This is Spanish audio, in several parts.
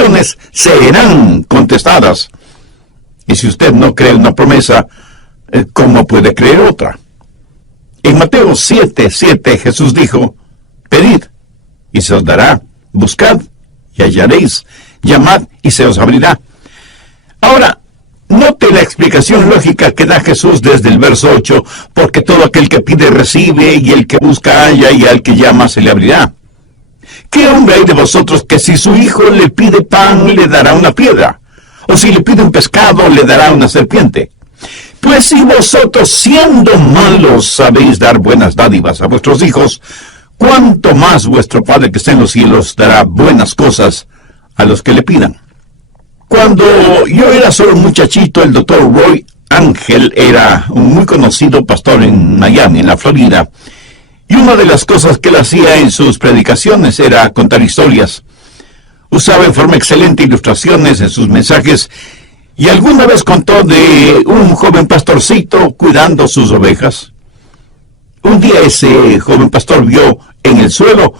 oraciones serán contestadas. Y si usted no cree una promesa, ¿cómo puede creer otra? En Mateo 7:7 Jesús dijo: pedid, y se os dará; buscad, y hallaréis; llamad, y se os abrirá. Ahora, note la explicación lógica que da Jesús desde el verso 8, porque todo aquel que pide recibe, y el que busca halla, y al que llama se le abrirá. ¿Qué hombre hay de vosotros que si su hijo le pide pan, le dará una piedra? ¿O si le pide un pescado, le dará una serpiente? Pues si vosotros, siendo malos, sabéis dar buenas dádivas a vuestros hijos, ¿cuánto más vuestro Padre que está en los cielos dará buenas cosas a los que le pidan? Cuando yo era solo un muchachito, el doctor Roy Ángel era un muy conocido pastor en Miami, en la Florida. Y una de las cosas que él hacía en sus predicaciones era contar historias. Usaba en forma excelente ilustraciones en sus mensajes, y alguna vez contó de un joven pastorcito cuidando sus ovejas. Un día ese joven pastor vio en el suelo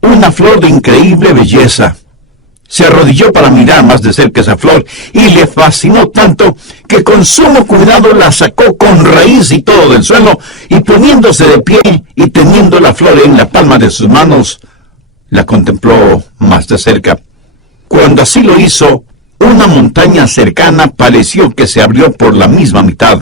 una flor de increíble belleza. Se arrodilló para mirar más de cerca esa flor, y le fascinó tanto que con sumo cuidado la sacó con raíz y todo del suelo, y poniéndose de pie y teniendo la flor en la palma de sus manos, la contempló más de cerca. Cuando así lo hizo, una montaña cercana pareció que se abrió por la misma mitad.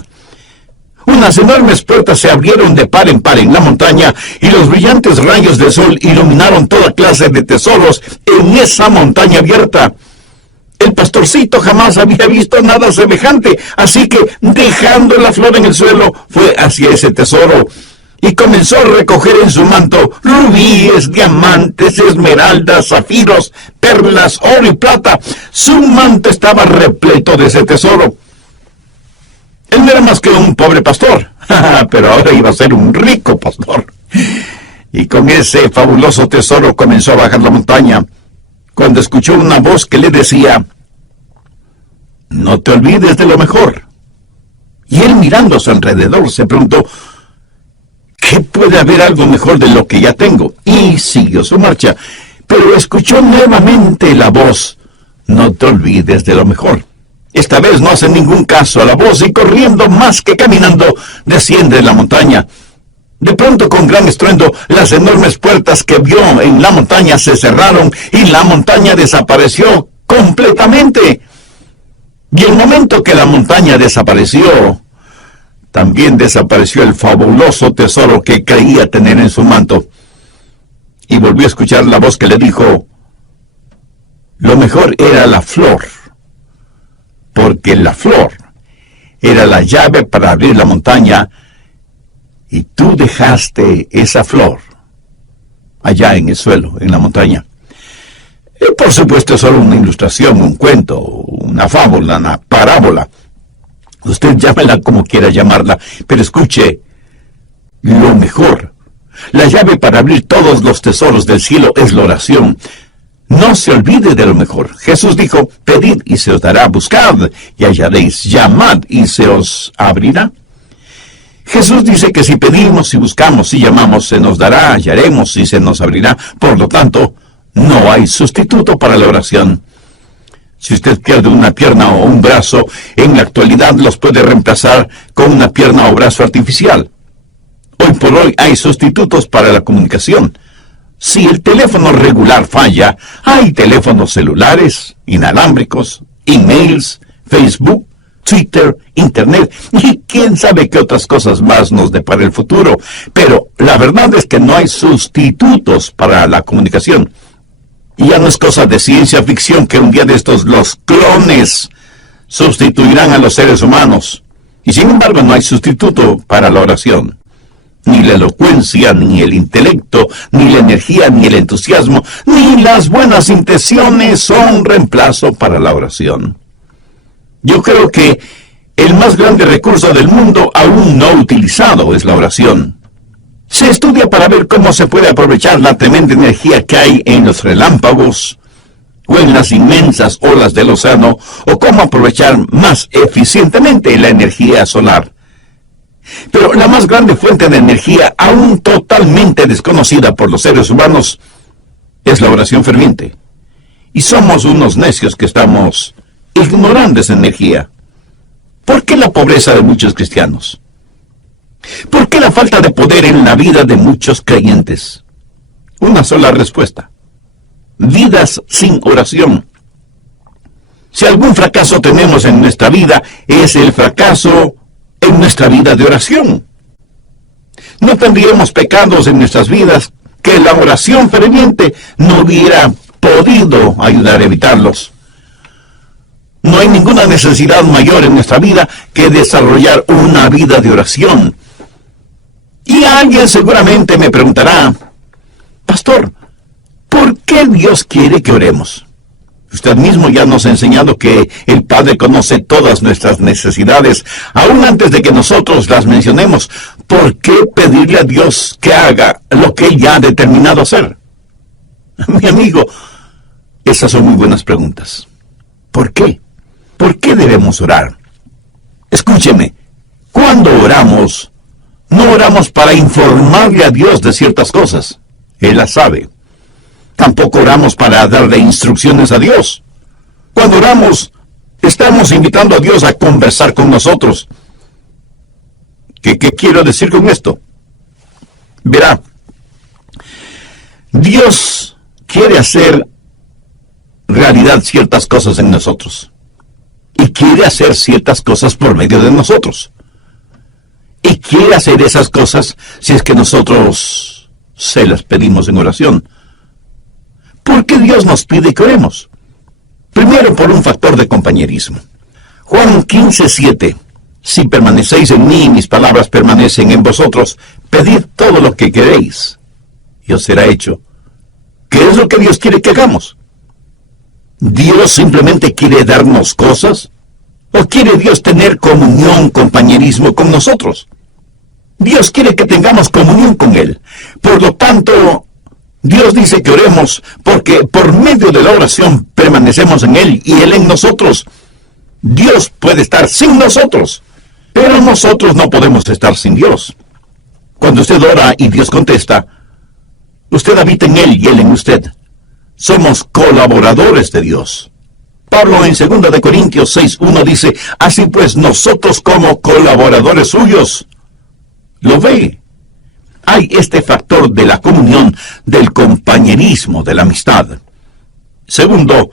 Unas enormes puertas se abrieron de par en par en la montaña, y los brillantes rayos del sol iluminaron toda clase de tesoros en esa montaña abierta. El pastorcito jamás había visto nada semejante, así que, dejando la flor en el suelo, fue hacia ese tesoro, y comenzó a recoger en su manto rubíes, diamantes, esmeraldas, zafiros, perlas, oro y plata. Su manto estaba repleto de ese tesoro. Él no era más que un pobre pastor, pero ahora iba a ser un rico pastor. Y con ese fabuloso tesoro comenzó a bajar la montaña, cuando escuchó una voz que le decía: no te olvides de lo mejor. Y él, mirando a su alrededor, se preguntó: ¿qué puede haber algo mejor de lo que ya tengo? Y siguió su marcha, pero escuchó nuevamente la voz: no te olvides de lo mejor. Esta vez no hace ningún caso a la voz, y corriendo más que caminando, desciende la montaña. De pronto, con gran estruendo, las enormes puertas que vio en la montaña se cerraron, y la montaña desapareció completamente. Y el momento que la montaña desapareció, también desapareció el fabuloso tesoro que creía tener en su manto. Y volvió a escuchar la voz que le dijo: lo mejor era la flor, porque la flor era la llave para abrir la montaña, y tú dejaste esa flor allá en el suelo, en la montaña. Por supuesto, es solo una ilustración, un cuento, una fábula, una parábola. Usted llámela como quiera llamarla, pero escuche, lo mejor, la llave para abrir todos los tesoros del cielo es la oración. No se olvide de lo mejor. Jesús dijo: pedid y se os dará; buscad y hallaréis; llamad y se os abrirá. Jesús dice que si pedimos, si buscamos, si llamamos, se nos dará, hallaremos y se nos abrirá. Por lo tanto, no hay sustituto para la oración. Si usted pierde una pierna o un brazo, en la actualidad los puede reemplazar con una pierna o brazo artificial. Hoy por hoy hay sustitutos para la comunicación. Si el teléfono regular falla, hay teléfonos celulares, inalámbricos, emails, Facebook, Twitter, Internet, y quién sabe qué otras cosas más nos depara el futuro. Pero la verdad es que no hay sustitutos para la comunicación. Y ya no es cosa de ciencia ficción que un día de estos los clones sustituirán a los seres humanos. Y sin embargo no hay sustituto para la oración. Ni la elocuencia, ni el intelecto, ni la energía, ni el entusiasmo, ni las buenas intenciones son reemplazo para la oración. Yo creo que el más grande recurso del mundo aún no utilizado es la oración. Se estudia para ver cómo se puede aprovechar la tremenda energía que hay en los relámpagos o en las inmensas olas del océano, o cómo aprovechar más eficientemente la energía solar. Pero la más grande fuente de energía, aún totalmente desconocida por los seres humanos, es la oración ferviente. y somos unos necios que estamos ignorando esa energía. ¿Por qué la pobreza de muchos cristianos? ¿Por qué la falta de poder en la vida de muchos creyentes? Una sola respuesta: vidas sin oración. Si algún fracaso tenemos en nuestra vida, es el fracaso en nuestra vida de oración. No tendríamos pecados en nuestras vidas que la oración ferviente no hubiera podido ayudar a evitarlos. No hay ninguna necesidad mayor en nuestra vida que desarrollar una vida de oración. Y alguien seguramente me preguntará: pastor, ¿por qué Dios quiere que oremos? Usted mismo ya nos ha enseñado que el Padre conoce todas nuestras necesidades, aún antes de que nosotros las mencionemos. ¿Por qué pedirle a Dios que haga lo que Él ya ha determinado hacer? Mi amigo, esas son muy buenas preguntas. ¿Por qué? ¿Por qué debemos orar? Escúcheme, cuando oramos, no oramos para informarle a Dios de ciertas cosas. Él las sabe. Tampoco oramos para darle instrucciones a Dios. Cuando oramos, estamos invitando a Dios a conversar con nosotros. ¿Qué quiero decir con esto? Verá, Dios quiere hacer realidad ciertas cosas en nosotros. Y quiere hacer ciertas cosas por medio de nosotros. Y quiere hacer esas cosas si es que nosotros se las pedimos en oración. ¿Por qué Dios nos pide que oremos? Primero, por un factor de compañerismo. Juan 15:7. Si permanecéis en mí y mis palabras permanecen en vosotros, pedid todo lo que queréis y os será hecho. ¿Qué es lo que Dios quiere que hagamos? ¿Dios simplemente quiere darnos cosas? ¿O quiere Dios tener comunión, compañerismo con nosotros? Dios quiere que tengamos comunión con Él. Por lo tanto, Dios dice que oremos porque por medio de la oración permanecemos en Él y Él en nosotros. Dios puede estar sin nosotros, pero nosotros no podemos estar sin Dios. Cuando usted ora y Dios contesta, usted habita en Él y Él en usted. Somos colaboradores de Dios. Pablo en 2 de Corintios 6:1 dice: así pues nosotros como colaboradores suyos. ¿Lo ve? Hay este factor de la comunión, del compañerismo, de la amistad. Segundo,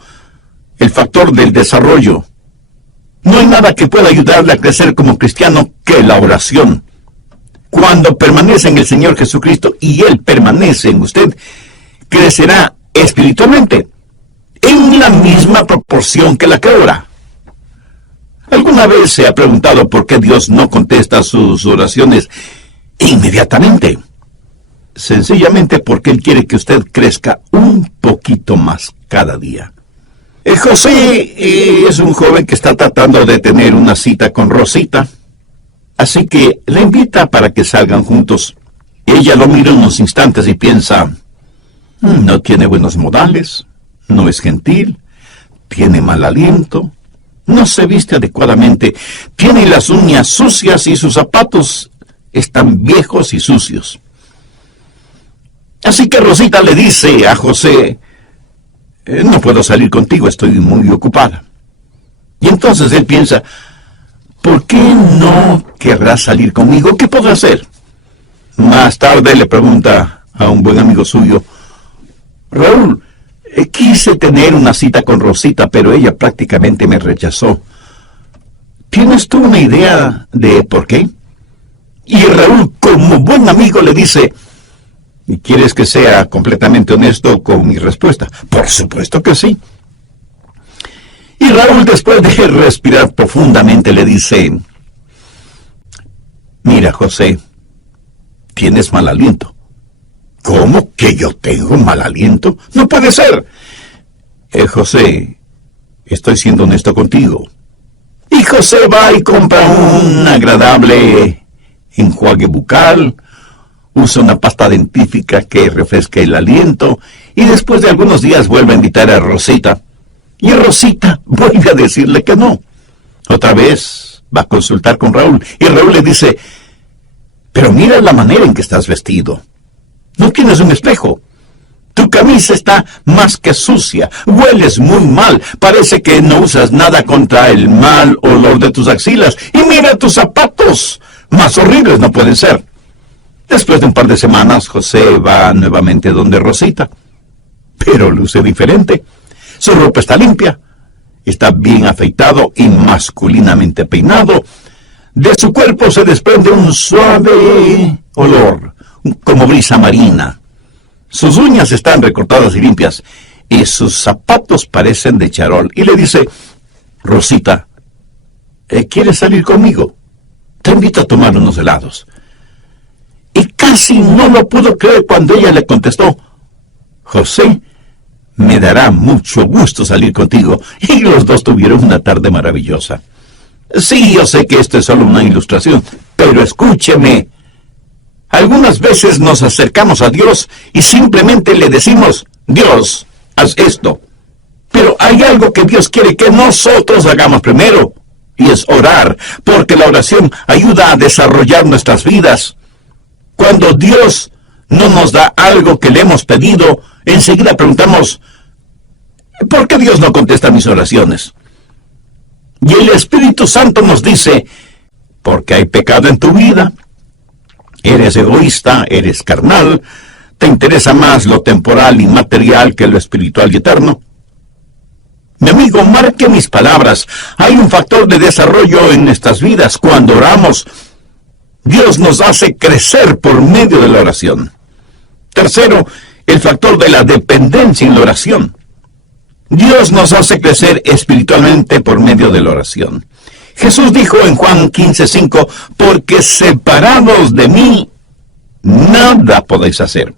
el factor del desarrollo. No hay nada que pueda ayudarle a crecer como cristiano que la oración. Cuando permanece en el Señor Jesucristo y Él permanece en usted, crecerá espiritualmente en la misma proporción que la que ora. ¿Alguna vez se ha preguntado por qué Dios no contesta sus oraciones inmediatamente? Sencillamente porque Él quiere que usted crezca un poquito más cada día. José es un joven que está tratando de tener una cita con Rosita, así que le invita para que salgan juntos. Ella lo mira unos instantes y piensa: no tiene buenos modales, no es gentil, tiene mal aliento, no se viste adecuadamente, tiene las uñas sucias y sus zapatos están viejos y sucios. Así que Rosita le dice a José: no puedo salir contigo, estoy muy ocupada. Y entonces él piensa: ¿por qué no querrás salir conmigo? ¿Qué puedo hacer? Más tarde le pregunta a un buen amigo suyo: Raúl, quise tener una cita con Rosita, pero ella prácticamente me rechazó. ¿Tienes tú una idea de por qué? Y Raúl, como buen amigo, le dice: ¿y quieres que sea completamente honesto con mi respuesta? Por supuesto que sí. Y Raúl, después de respirar profundamente, le dice: mira, José, tienes mal aliento. ¿Cómo que yo tengo mal aliento? No puede ser. José, estoy siendo honesto contigo. Y José va y compra un agradable enjuague bucal, usa una pasta dentífrica que refresca el aliento, y después de algunos días vuelve a invitar a Rosita. Y Rosita vuelve a decirle que no. Otra vez va a consultar con Raúl, y Raúl le dice: pero mira la manera en que estás vestido. No tienes un espejo. Tu camisa está más que sucia, hueles muy mal, parece que no usas nada contra el mal olor de tus axilas. Y mira tus zapatos, más horribles no pueden ser. Después de un par de semanas, José va nuevamente donde Rosita, pero luce diferente. Su ropa está limpia, está bien afeitado y masculinamente peinado. De su cuerpo se desprende un suave olor, como brisa marina. Sus uñas están recortadas y limpias, y sus zapatos parecen de charol. Y le dice: Rosita, ¿quieres salir conmigo? Te invito a tomar unos helados. Y casi no lo pudo creer cuando ella le contestó: José, me dará mucho gusto salir contigo. Y los dos tuvieron una tarde maravillosa. Sí, yo sé que esto es solo una ilustración, pero escúcheme. Algunas veces nos acercamos a Dios y simplemente le decimos: Dios, haz esto. Pero hay algo que Dios quiere que nosotros hagamos primero, y es orar, porque la oración ayuda a desarrollar nuestras vidas. Cuando Dios no nos da algo que le hemos pedido, enseguida preguntamos: ¿por qué Dios no contesta mis oraciones? Y el Espíritu Santo nos dice: porque hay pecado en tu vida. Eres egoísta, eres carnal, te interesa más lo temporal y material que lo espiritual y eterno. Mi amigo, marque mis palabras. Hay un factor de desarrollo en nuestras vidas. Cuando oramos, Dios nos hace crecer por medio de la oración. Tercero, el factor de la dependencia en la oración. Dios nos hace crecer espiritualmente por medio de la oración. Jesús dijo en Juan 15:5, porque separados de mí, nada podéis hacer.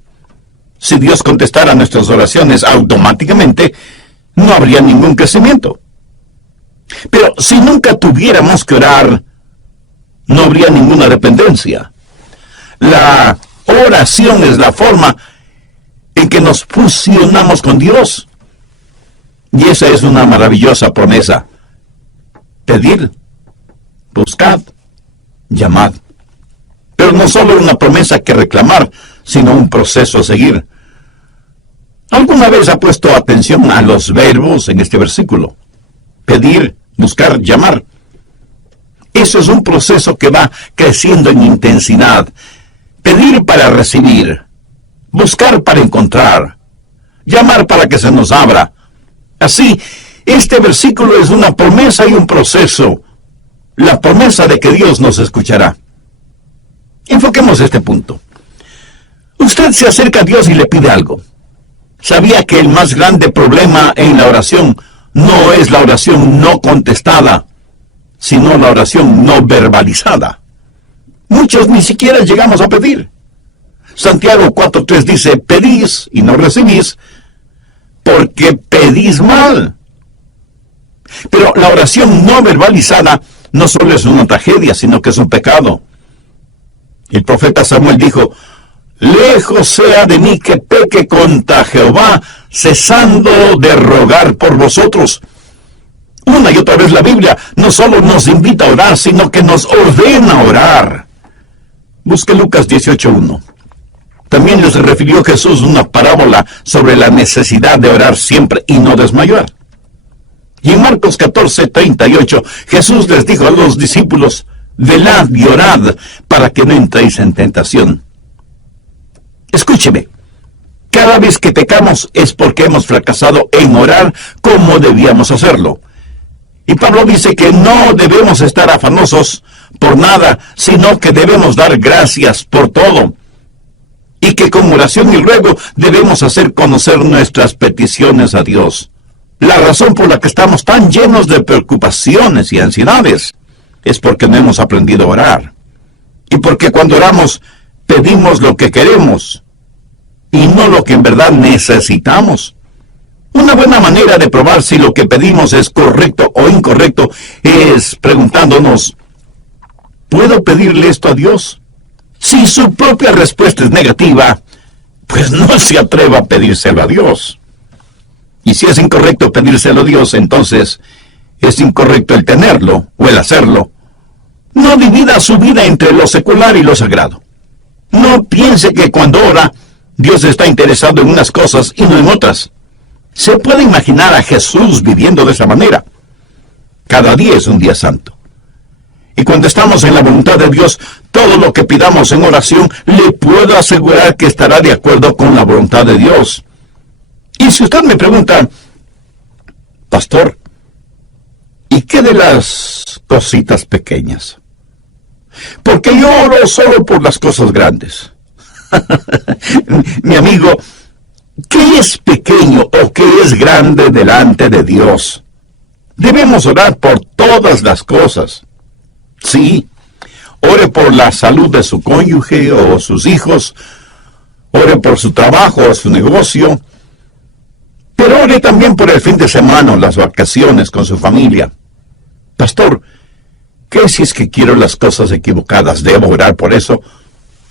Si Dios contestara nuestras oraciones automáticamente, no habría ningún crecimiento. Pero si nunca tuviéramos que orar, no habría ninguna dependencia. La oración es la forma en que nos fusionamos con Dios. Y esa es una maravillosa promesa. Pedir, buscad, llamad. Pero no solo una promesa que reclamar, sino un proceso a seguir. ¿Alguna vez ha puesto atención a los verbos en este versículo? Pedir, buscar, llamar. Eso es un proceso que va creciendo en intensidad. Pedir para recibir, buscar para encontrar, llamar para que se nos abra. Así, este versículo es una promesa y un proceso. La promesa de que Dios nos escuchará. Enfoquemos este punto. Usted se acerca a Dios y le pide algo. ¿Sabía que el más grande problema en la oración no es la oración no contestada, sino la oración no verbalizada? Muchos ni siquiera llegamos a pedir. Santiago 4:3 dice: pedís y no recibís, porque pedís mal. Pero la oración no verbalizada no solo es una tragedia, sino que es un pecado. El profeta Samuel dijo: lejos sea de mí que peque contra Jehová, cesando de rogar por vosotros. Una y otra vez la Biblia no solo nos invita a orar, sino que nos ordena orar. Busque Lucas 18:1. También les refirió Jesús una parábola sobre la necesidad de orar siempre y no desmayar. Y en Marcos 14:38, Jesús les dijo a los discípulos: velad y orad para que no entréis en tentación. Escúcheme, cada vez que pecamos es porque hemos fracasado en orar como debíamos hacerlo. Y Pablo dice que no debemos estar afanosos por nada, sino que debemos dar gracias por todo. Y que con oración y ruego debemos hacer conocer nuestras peticiones a Dios. La razón por la que estamos tan llenos de preocupaciones y ansiedades es porque no hemos aprendido a orar. Y porque cuando oramos, pedimos lo que queremos y no lo que en verdad necesitamos. Una buena manera de probar si lo que pedimos es correcto o incorrecto es preguntándonos: ¿puedo pedirle esto a Dios? Si su propia respuesta es negativa, pues no se atreva a pedírselo a Dios. Y si es incorrecto pedírselo a Dios, entonces es incorrecto el tenerlo o el hacerlo. No divida su vida entre lo secular y lo sagrado. No piense que cuando ora Dios está interesado en unas cosas y no en otras. Se puede imaginar a Jesús viviendo de esa manera. Cada día es un día santo. Y cuando estamos en la voluntad de Dios, todo lo que pidamos en oración, le puedo asegurar que estará de acuerdo con la voluntad de Dios. Y si usted me pregunta, pastor, ¿y qué de las cositas pequeñas? Porque yo oro solo por las cosas grandes. Mi amigo, ¿qué es pequeño o qué es grande delante de Dios? Debemos orar por todas las cosas. Sí, ore por la salud de su cónyuge o sus hijos, ore por su trabajo o su negocio, pero ore también por el fin de semana o las vacaciones con su familia. Pastor, ¿qué si es que quiero las cosas equivocadas? ¿Debo orar por eso?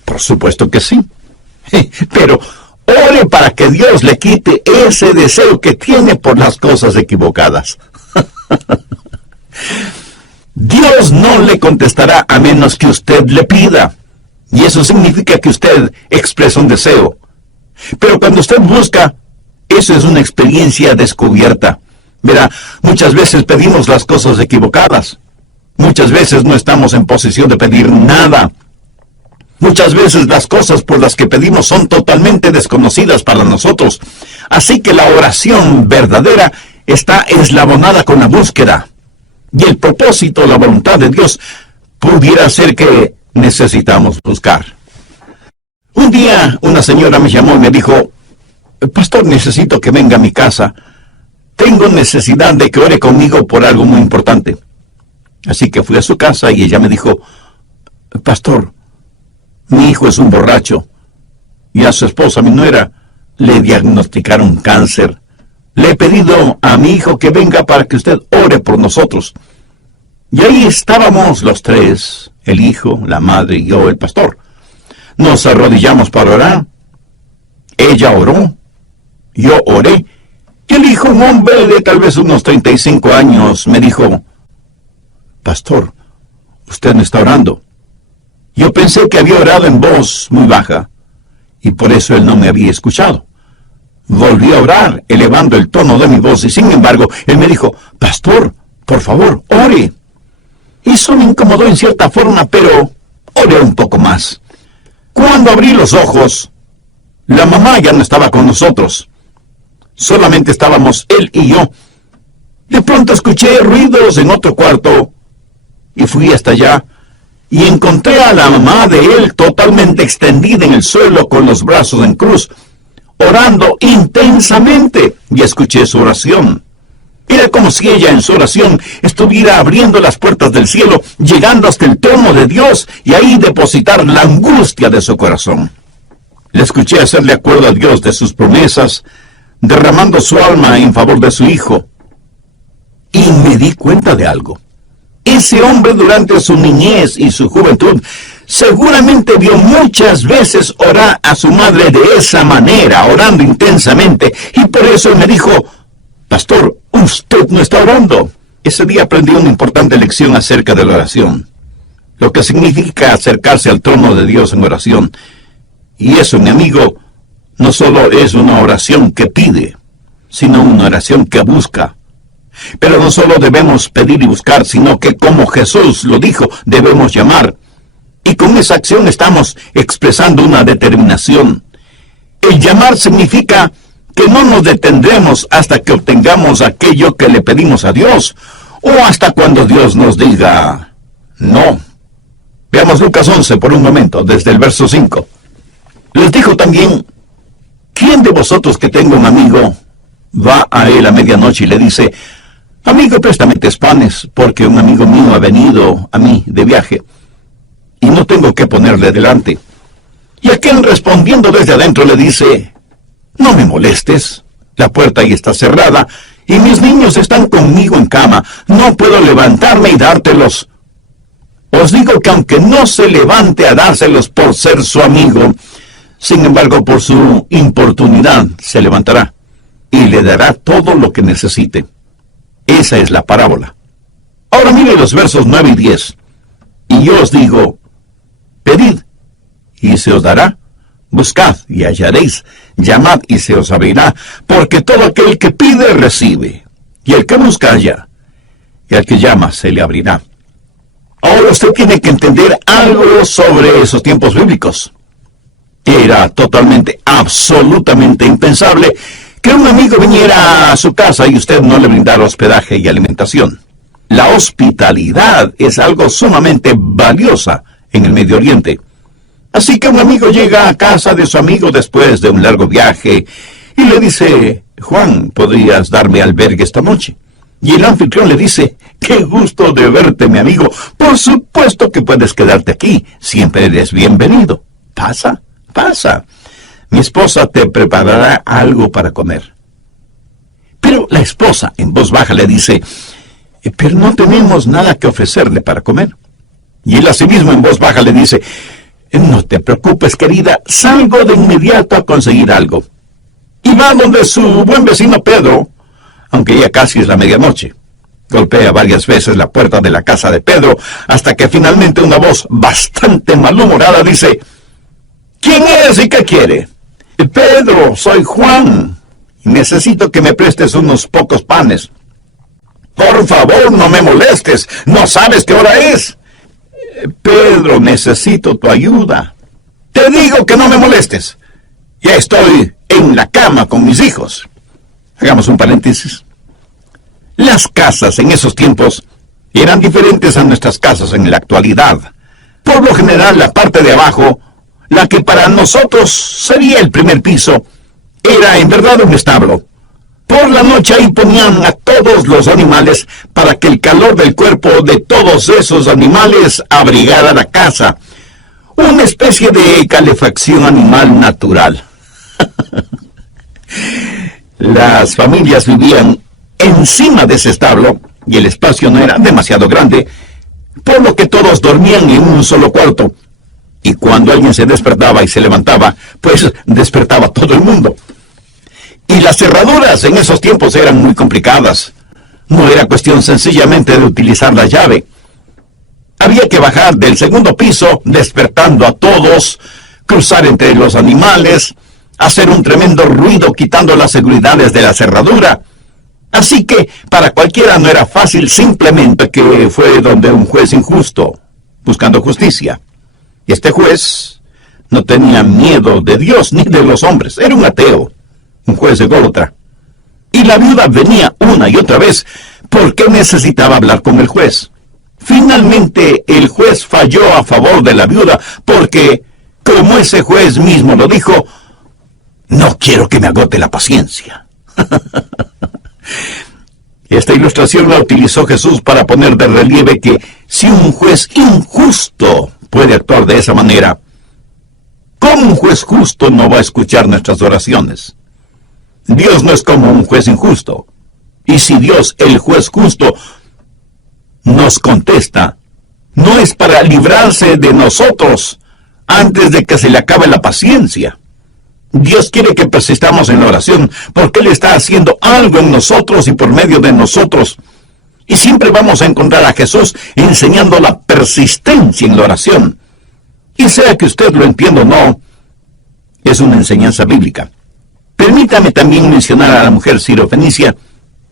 Por supuesto que sí. Pero ore para que Dios le quite ese deseo que tiene por las cosas equivocadas. Dios no le contestará a menos que usted le pida. Y eso significa que usted expresa un deseo. Pero cuando usted busca, eso es una experiencia descubierta. Verá, muchas veces pedimos las cosas equivocadas. Muchas veces no estamos en posición de pedir nada. Muchas veces las cosas por las que pedimos son totalmente desconocidas para nosotros. Así que la oración verdadera está eslabonada con la búsqueda. Y el propósito, la voluntad de Dios, pudiera ser que necesitamos buscar. Un día una señora me llamó y me dijo, pastor, necesito que venga a mi casa. Tengo necesidad de que ore conmigo por algo muy importante. Así que fui a su casa y ella me dijo, pastor, mi hijo es un borracho y a su esposa, mi nuera, le diagnosticaron cáncer. Le he pedido a mi hijo que venga para que usted ore por nosotros. Y ahí estábamos los tres, el hijo, la madre y yo, el pastor. Nos arrodillamos para orar. Ella oró, yo oré. Y el hijo, un hombre de tal vez unos 35 años, me dijo, pastor, usted me está orando. Yo pensé que había orado en voz muy baja, y por eso él no me había escuchado. Volví a orar, elevando el tono de mi voz, y sin embargo, él me dijo, pastor, por favor, ore. Y eso me incomodó en cierta forma, pero oré un poco más. Cuando abrí los ojos, la mamá ya no estaba con nosotros. Solamente estábamos él y yo. De pronto escuché ruidos en otro cuarto, y fui hasta allá, y encontré a la mamá de él totalmente extendida en el suelo con los brazos en cruz, orando intensamente, y escuché su oración. Era como si ella en su oración estuviera abriendo las puertas del cielo, llegando hasta el trono de Dios, y ahí depositar la angustia de su corazón. Le escuché hacerle acuerdo a Dios de sus promesas, derramando su alma en favor de su hijo. Y me di cuenta de algo. Ese hombre durante su niñez y su juventud seguramente vio muchas veces orar a su madre de esa manera, orando intensamente, y por eso él me dijo, pastor, usted no está orando. Ese día aprendí una importante lección acerca de la oración, lo que significa acercarse al trono de Dios en oración. Y eso, mi amigo, no solo es una oración que pide, sino una oración que busca. Pero no solo debemos pedir y buscar, sino que, como Jesús lo dijo, debemos llamar. Y con esa acción estamos expresando una determinación. El llamar significa que no nos detendremos hasta que obtengamos aquello que le pedimos a Dios, o hasta cuando Dios nos diga no. Veamos Lucas 11 por un momento, desde el verso 5. Les dijo también, ¿quién de vosotros que tenga un amigo va a él a medianoche y le dice, amigo, préstame 3 panes, porque un amigo mío ha venido a mí de viaje, y no tengo que ponerle delante? Y aquel respondiendo desde adentro le dice, no me molestes, la puerta ahí está cerrada, y mis niños están conmigo en cama, no puedo levantarme y dártelos. Os digo que aunque no se levante a dárselos por ser su amigo, sin embargo por su importunidad se levantará, y le dará todo lo que necesite. Esa es la parábola. Ahora mire los versos 9 y 10. Y yo os digo, pedid, y se os dará, Buscad y hallaréis, llamad y se os abrirá, porque todo aquel que pide recibe, y el que busca halla, y al que llama se le abrirá. Ahora usted tiene que entender algo sobre esos tiempos bíblicos. Era totalmente, absolutamente impensable que un amigo viniera a su casa y usted no le brindara hospedaje y alimentación. La hospitalidad es algo sumamente valiosa en el Medio Oriente. Así que un amigo llega a casa de su amigo después de un largo viaje y le dice: Juan, ¿podrías darme albergue esta noche? Y el anfitrión le dice: qué gusto de verte, mi amigo. Por supuesto que puedes quedarte aquí. Siempre eres bienvenido. Pasa. Mi esposa te preparará algo para comer. Pero la esposa, en voz baja, le dice: pero no tenemos nada que ofrecerle para comer. Y él asimismo en voz baja le dice: no te preocupes, querida, salgo de inmediato a conseguir algo. Y va donde su buen vecino Pedro, aunque ya casi es la medianoche. Golpea varias veces la puerta de la casa de Pedro, hasta que finalmente una voz bastante malhumorada dice: ¿quién es y qué quiere? Pedro, soy Juan, y necesito que me prestes unos pocos panes. Por favor, no me molestes, ¿no sabes qué hora es? Pedro, necesito tu ayuda. Te digo que no me molestes. Ya estoy en la cama con mis hijos. Hagamos un paréntesis. Las casas en esos tiempos eran diferentes a nuestras casas en la actualidad. Por lo general, la parte de abajo, la que para nosotros sería el primer piso, era en verdad un establo. Por la noche ahí ponían a todos los animales para que el calor del cuerpo de todos esos animales abrigara la casa. Una especie de calefacción animal natural. Las familias vivían encima de ese establo y el espacio no era demasiado grande, por lo que todos dormían en un solo cuarto. Y cuando alguien se despertaba y se levantaba, pues despertaba todo el mundo. Y las cerraduras en esos tiempos eran muy complicadas. No era cuestión sencillamente de utilizar la llave. Había que bajar del segundo piso, despertando a todos, cruzar entre los animales, hacer un tremendo ruido quitando las seguridades de la cerradura. Así que para cualquiera no era fácil, simplemente que fue donde un juez injusto, buscando justicia. Y este juez no tenía miedo de Dios ni de los hombres, era un ateo, un juez ególatra. Y la viuda venía una y otra vez porque necesitaba hablar con el juez. Finalmente el juez falló a favor de la viuda porque, como ese juez mismo lo dijo, no quiero que me agote la paciencia. Esta ilustración la utilizó Jesús para poner de relieve que si un juez injusto puede actuar de esa manera, ¿cómo un juez justo no va a escuchar nuestras oraciones? Dios no es como un juez injusto. Y si Dios, el juez justo, nos contesta, no es para librarse de nosotros antes de que se le acabe la paciencia. Dios quiere que persistamos en la oración porque Él está haciendo algo en nosotros y por medio de nosotros. Y siempre vamos a encontrar a Jesús enseñando la persistencia en la oración. Y sea que usted lo entienda o no, es una enseñanza bíblica. Permítame también mencionar a la mujer sirofenicia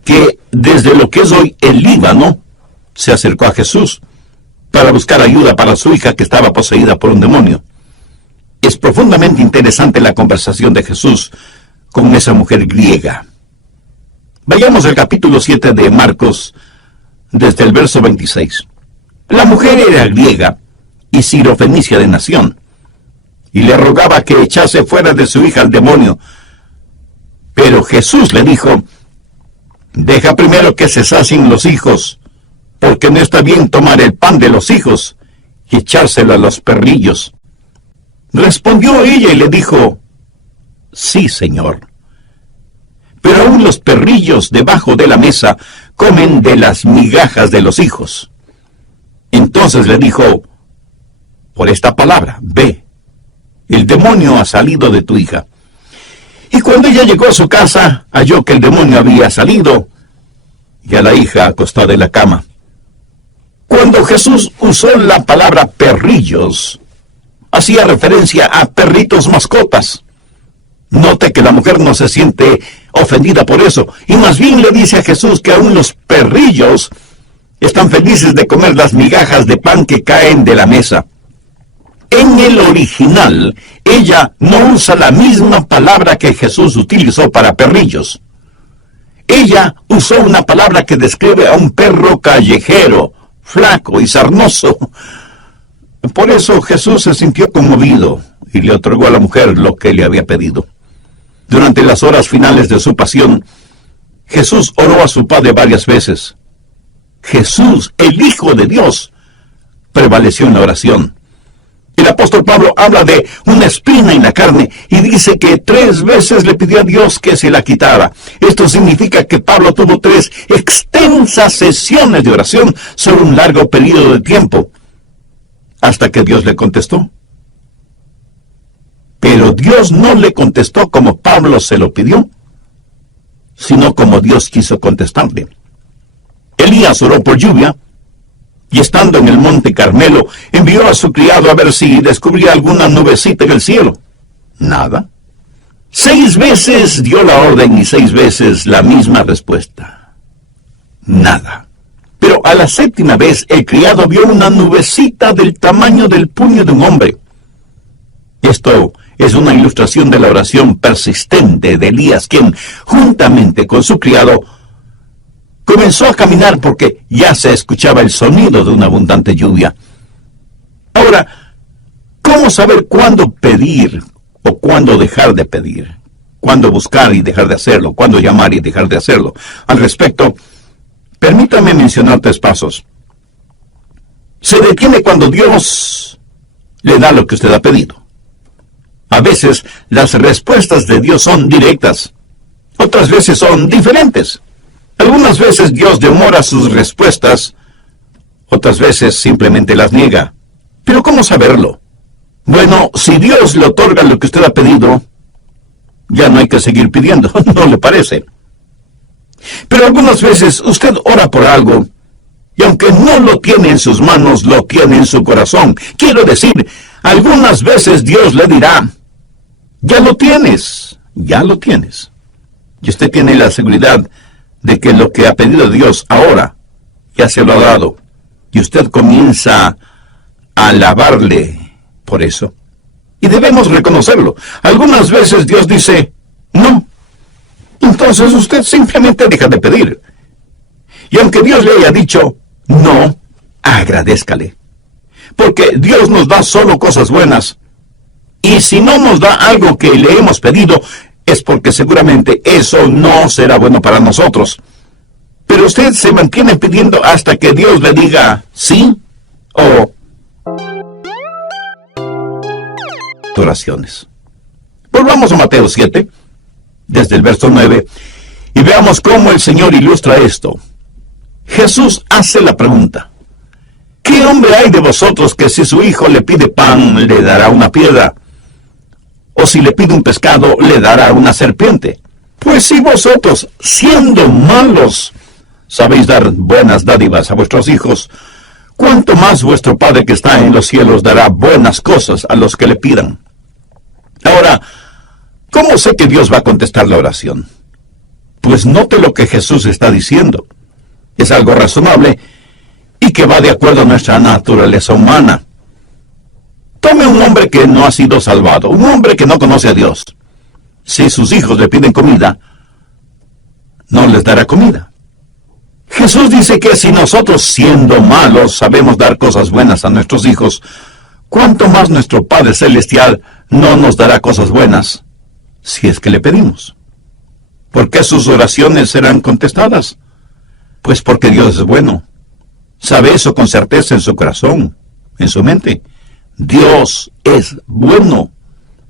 que desde lo que es hoy el Líbano se acercó a Jesús para buscar ayuda para su hija que estaba poseída por un demonio. Es profundamente interesante la conversación de Jesús con esa mujer griega. Vayamos al capítulo 7 de Marcos, desde el verso 26. La mujer era griega y sirofenicia de nación, y le rogaba que echase fuera de su hija al demonio. Pero Jesús le dijo: deja primero que se sacien los hijos, porque no está bien tomar el pan de los hijos y echárselo a los perrillos. Respondió ella y le dijo: sí, Señor. Pero aún los perrillos debajo de la mesa comen de las migajas de los hijos. Entonces le dijo: por esta palabra, ve, el demonio ha salido de tu hija. Y cuando ella llegó a su casa, halló que el demonio había salido y a la hija acostada en la cama. Cuando Jesús usó la palabra perrillos, hacía referencia a perritos mascotas. Note que la mujer no se siente ofendida por eso, y más bien le dice a Jesús que aún los perrillos están felices de comer las migajas de pan que caen de la mesa. En el original, ella no usa la misma palabra que Jesús utilizó para perrillos. Ella usó una palabra que describe a un perro callejero, flaco y sarnoso. Por eso Jesús se sintió conmovido y le otorgó a la mujer lo que le había pedido. Durante las horas finales de su pasión, Jesús oró a su Padre varias veces. Jesús, el Hijo de Dios, prevaleció en la oración. El apóstol Pablo habla de una espina en la carne y dice que 3 veces le pidió a Dios que se la quitara. Esto significa que Pablo tuvo 3 extensas sesiones de oración sobre un largo periodo de tiempo, hasta que Dios le contestó. Pero Dios no le contestó como Pablo se lo pidió, sino como Dios quiso contestarle. Elías oró por lluvia, y estando en el monte Carmelo, envió a su criado a ver si descubría alguna nubecita en el cielo. Nada. 6 veces dio la orden y 6 veces la misma respuesta. Nada. Pero a la 7ª vez el criado vio una nubecita del tamaño del puño de un hombre. Esto es una ilustración de la oración persistente de Elías, quien, juntamente con su criado, comenzó a caminar porque ya se escuchaba el sonido de una abundante lluvia. Ahora, ¿cómo saber cuándo pedir o cuándo dejar de pedir? ¿Cuándo buscar y dejar de hacerlo? ¿Cuándo llamar y dejar de hacerlo? Al respecto, permítame mencionar 3 pasos. Se detiene cuando Dios le da lo que usted ha pedido. A veces las respuestas de Dios son directas, otras veces son diferentes. Algunas veces Dios demora sus respuestas, otras veces simplemente las niega. ¿Pero cómo saberlo? Bueno, si Dios le otorga lo que usted ha pedido, ya no hay que seguir pidiendo, ¿no le parece? Pero algunas veces usted ora por algo, y aunque no lo tiene en sus manos, lo tiene en su corazón. Quiero decir, algunas veces Dios le dirá, ya lo tienes. Y usted tiene la seguridad de que lo que ha pedido Dios ahora ya se lo ha dado, y usted comienza a alabarle por eso. Y debemos reconocerlo. Algunas veces Dios dice, no. Entonces usted simplemente deja de pedir. Y aunque Dios le haya dicho, no, agradézcale. Porque Dios nos da solo cosas buenas. Y si no nos da algo que le hemos pedido, es porque seguramente eso no será bueno para nosotros. Pero usted se mantiene pidiendo hasta que Dios le diga sí o oraciones. Volvamos a Mateo 7, desde el verso 9, y veamos cómo el Señor ilustra esto. Jesús hace la pregunta: ¿qué hombre hay de vosotros que si su hijo le pide pan, le dará una piedra? ¿O si le pide un pescado, le dará una serpiente? Pues si vosotros, siendo malos, sabéis dar buenas dádivas a vuestros hijos, ¿cuánto más vuestro Padre que está en los cielos dará buenas cosas a los que le pidan? Ahora, ¿cómo sé que Dios va a contestar la oración? Pues note lo que Jesús está diciendo. Es algo razonable y que va de acuerdo a nuestra naturaleza humana. Tome un hombre que no ha sido salvado, un hombre que no conoce a Dios. Si sus hijos le piden comida, no les dará comida. Jesús dice que si nosotros, siendo malos, sabemos dar cosas buenas a nuestros hijos, ¿cuánto más nuestro Padre Celestial no nos dará cosas buenas si es que le pedimos? ¿Por qué sus oraciones serán contestadas? Pues porque Dios es bueno. Sabe eso con certeza en su corazón, en su mente. Dios es bueno.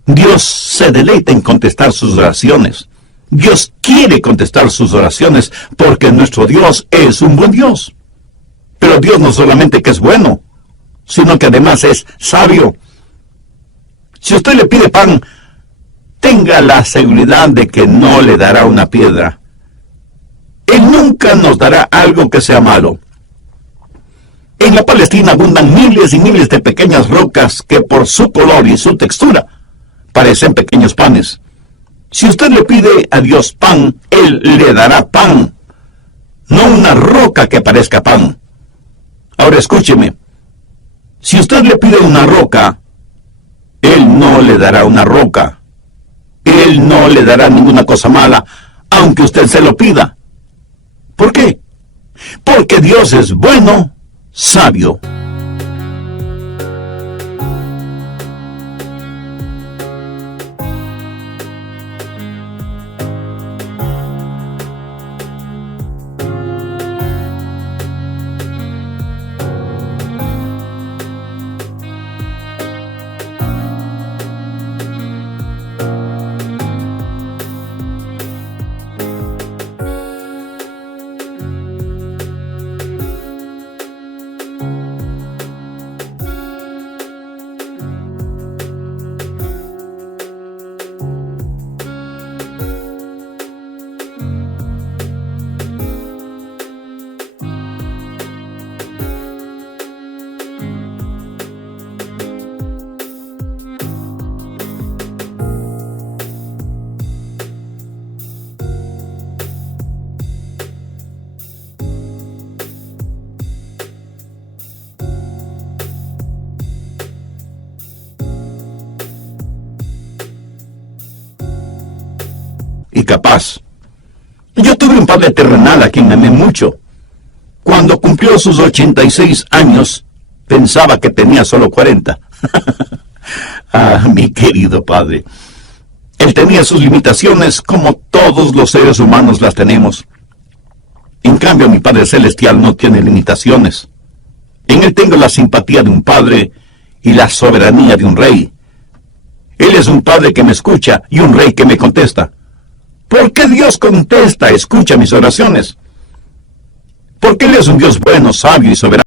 Dios se deleita en contestar sus oraciones. Dios quiere contestar sus oraciones porque nuestro Dios es un buen Dios. Pero Dios no solamente que es bueno, sino que además es sabio. Si usted le pide pan, tenga la seguridad de que no le dará una piedra. Él nunca nos dará algo que sea malo. En la Palestina abundan miles y miles de pequeñas rocas que por su color y su textura parecen pequeños panes. Si usted le pide a Dios pan, Él le dará pan, no una roca que parezca pan. Ahora escúcheme, si usted le pide una roca, Él no le dará una roca. Él no le dará ninguna cosa mala, aunque usted se lo pida. ¿Por qué? Porque Dios es bueno, sabio. Y capaz. Yo tuve un padre terrenal a quien amé mucho. Cuando cumplió sus 86 años, pensaba que tenía solo 40. Ah, mi querido padre. Él tenía sus limitaciones como todos los seres humanos las tenemos. En cambio, mi Padre Celestial no tiene limitaciones. En Él tengo la simpatía de un padre y la soberanía de un rey. Él es un padre que me escucha y un rey que me contesta. ¿Por qué Dios contesta, escucha mis oraciones? Porque Él es un Dios bueno, sabio y soberano.